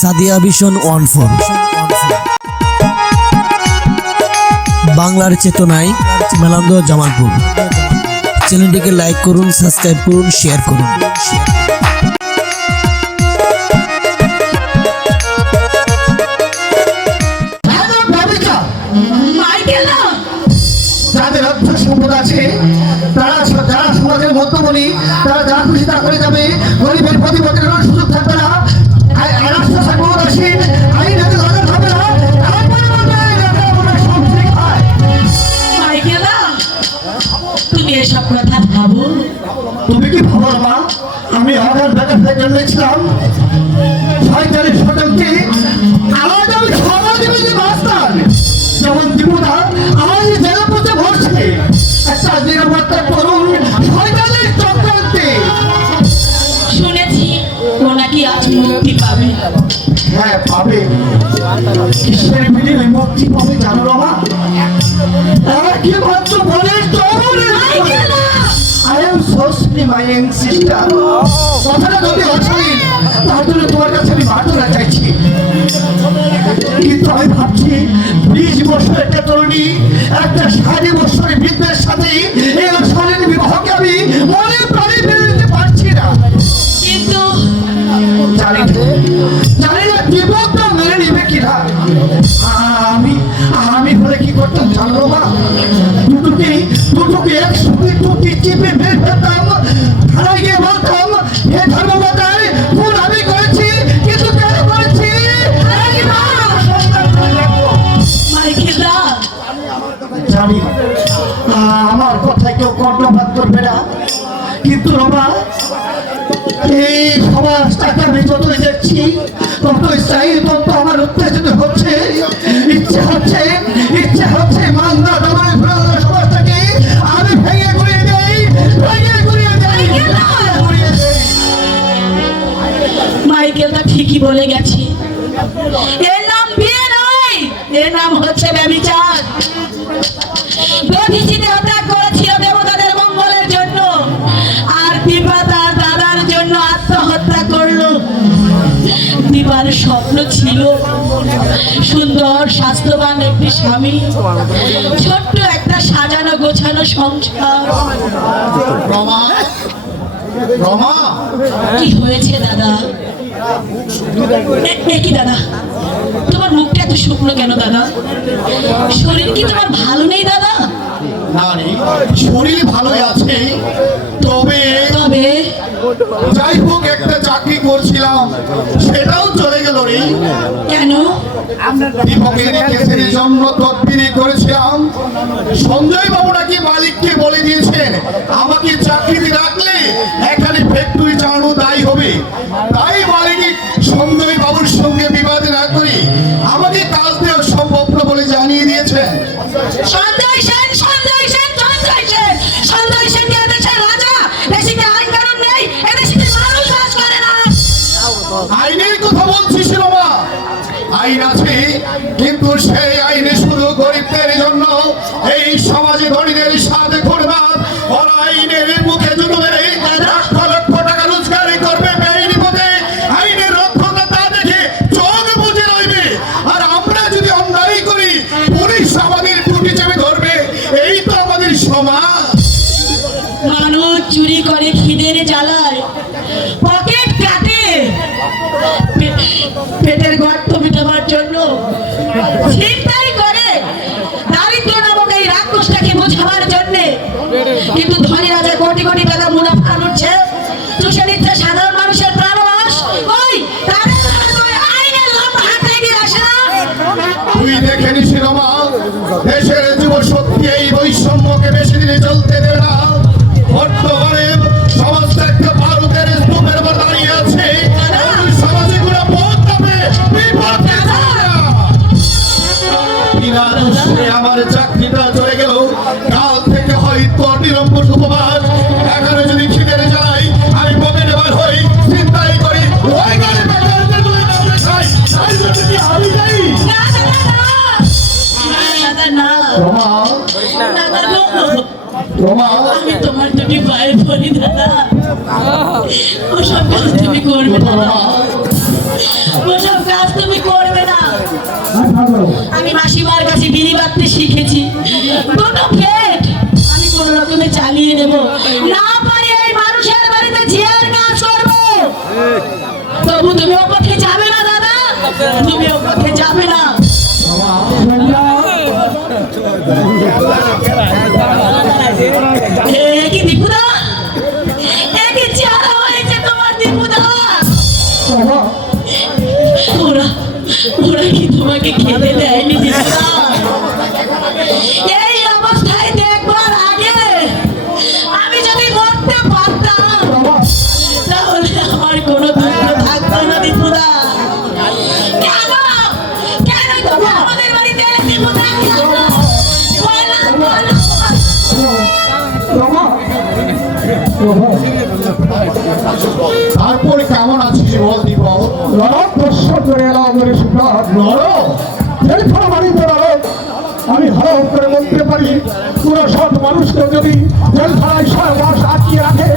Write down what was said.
Sadia vision 14 বাংলার চেতনায় মেলান্দ জামালপুর। চ্যানেলটিকে লাইক করুন, সাবস্ক্রাইব করুন, শেয়ার করুন। যাদের অর্থ সম্পদ আছে তারা যারা সমাজের মধ্যমণি, তারা যা খুশি তা করে যাবে। গরিবের প্রতিবাদের সুযোগ থাকবে না। রাষ্ট্র সাংবাদিক আইন হাতে ধরা হবে না। তুমি এসব কথা ভাবো? তুমি কি ভাবো মা? আমি আমার বেকার জন্মেছিলাম ৪৫ শতাংশে। আজ আমি সমাজে বাঁচতাম যেমন জীবনা আজ জেলা পথে ভরছে একটা নিরাপত্তা করুন শয়তানের চক্রান্তে। শুনেছি ও নাকি আজ মুক্তি পাবে। হ্যাঁ পাবে। কিসের বিনিময়ে মুক্তি পাবে জানো মা? কি মাত্র বলে I am so sorry my young sister. কথাটা যদি অশালীন তার জন্য তোমার কাছে আমি মার্জনা চাইছি। কিন্তু আমি ভাবছি 20 বছর একটা তরুণী একটা 60 বছরের বৃদ্ধের সাথে এই অশালীন বিবাহকে আমি মনে প্রাণে মেনে নিতে পারছি না। কিন্তু জানি না বিপদটা মেনে নিবে কিনা। আমি হলে কি করতাম জানো মা? দুটোকে একসঙ্গে টুটি চিপে বের পেতাম, থানায় গিয়ে বলতাম হে ধর্মবাজার ভুল আমি করেছি, কিন্তু কেন করেছি জানি। আমার কথায় কেউ কর্ণপাত করবে না, কিন্তু বাবা এই সমাজটাকে আমি যতই দেখছি ততই চাই, তত আমার উত্তেজিত হচ্ছে। ইচ্ছে হচ্ছে মান্দা দমনে ঘুরে সমাজটাকে আমি ভেঙে ঘুরিয়ে দেই। মাইকেলটা ঠিকই বলে গেছে। এর নাম বিয়ে নয়, এর নাম হচ্ছে ব্যভিচার। দধিচিতে হত্যা করেছিল দেবতাদের মঙ্গলের জন্য, আর দীপা তার দাদার জন্য আত্মহত্যা করলো। দীপার স্বপ্ন ছিল সুন্দর স্বাস্থ্যবান একটি স্বামী, ছোট্ট একটা সাজানো গোছানো সংসার। কি হয়েছে দাদা? কি দাদা, তোমার মুখটা এত শুকনো কেন দাদা? শরীর কি তোমার ভালো নেই দাদা? না রে, শরীর ভালোই আছে, তবে যাই হোক একটা চাকরি করছিলাম সেটাও চলে গেল রে। কেন? দীপকের কেসের জন্য তদবির করেছিলাম। সঞ্জয় বাবু নাকি মালিককে বলে দিয়েছেন আমাকে চাকরিতে রাখলে এখানে ফ্যাক্টরি চালানো দায়ী হবে। তাই মালিক সঞ্জয় বাবুর সঙ্গে বিবাদ না করে আমাকে কাজ দেওয়া সম্ভব না বলে জানিয়ে দিয়েছেন। সঞ্জয় সেন এদেশের রাজা, দেশে আইন কানুন নেই, এদেশে মানুষ বাস করে না। আইনের কথা বলছিস রমা? আইন আছে, কিন্তু সেই আইনে শুধু গরিবদের জন্য। এই সমাজে ধনীদের সাথে করবা ওরা আইনের মুখে জুতো মেরে লক্ষ লক্ষ টাকা রোজগার করবে বেআইনি পথে। আইনের রক্ষকতা তা দেখে চোখ বুজে রইবে, আর আমরা যদি অন্যায় করি পুলিশ আমাদের টুটি চেপে ধরবে। এই তো আমাদের সমাজ। মানুষ চুরি করে খিদের জ্বালায়, পকেট কাটে পেটের গর্ত মেটাবার জন্য, ছিনতাই করে দারিদ্র নামক এই রাক্ষসটাকে বোঝাবার জন্যে। কিন্তু ধনী রাজা কোটি কোটি টাকা মুনাফা লুটছে, চুষে নিচ্ছে সাধারণ মানুষের প্রাণনাশ। ওই তাদের আইনের লম্বা হাত এগিয়ে আসে না। তুই দেখে নিস রমা, দেশের যুব শক্তি এই বৈষম্যকে বেশি দিনে চলতে দেবে না। বর্তমানে সমাজটা একটা ভারতের স্তূপের উপর দাঁড়িয়ে আছে। সমাজে কোনো পথ পাবে, বিপদ আমার চাকরিটা চলে গেল। কাল থেকে হয়তো নিরম্বর উপবাস। এখানে যদি খিদের যাই আমি পকেটে বার হই, চিন্তাই করি ওই গাড়ি বেকারদের দুই নামে খাই। তাই জন্য কি আমি যাই আমি তোমার দুটি পায়ে পড়ি দাদা, ওসব তুমি করবে দাদা। ওসব কাজ তুমি করবে না। আমি মাসিমার কাছে বিড়ি বাঁধতে শিখেছি, দুটো পেট আমি কোনো রকমে চালিয়ে নেব, না পারি এই মানুষের বাড়িতে জিয়ার কাজ করবো। তবু তুমি ও পথে যাবে না দাদা, তুমি ও পথে যাবে না। কি দীপুদা, কি চেহারা হয়েছে তোমার দীপুদা। ওরা ওরা কি তোমাকে খেতে দেয়নি দীপুদা? এই অবস্থায় দেখবার আগে আমি যদি মরতে পারতাম তাহলে আমার কোনো দুঃখ থাকতো না দীপুদা। কেন কেন তুমি আমাদের বাড়িতে এলে দীপুদা? তারপরে কেমন আছিস বল দীপক? আমি হরপ করে বলতে পারি, পুরো সব মানুষকে যদি জেলখানায় 6 মাস আটকে রাখে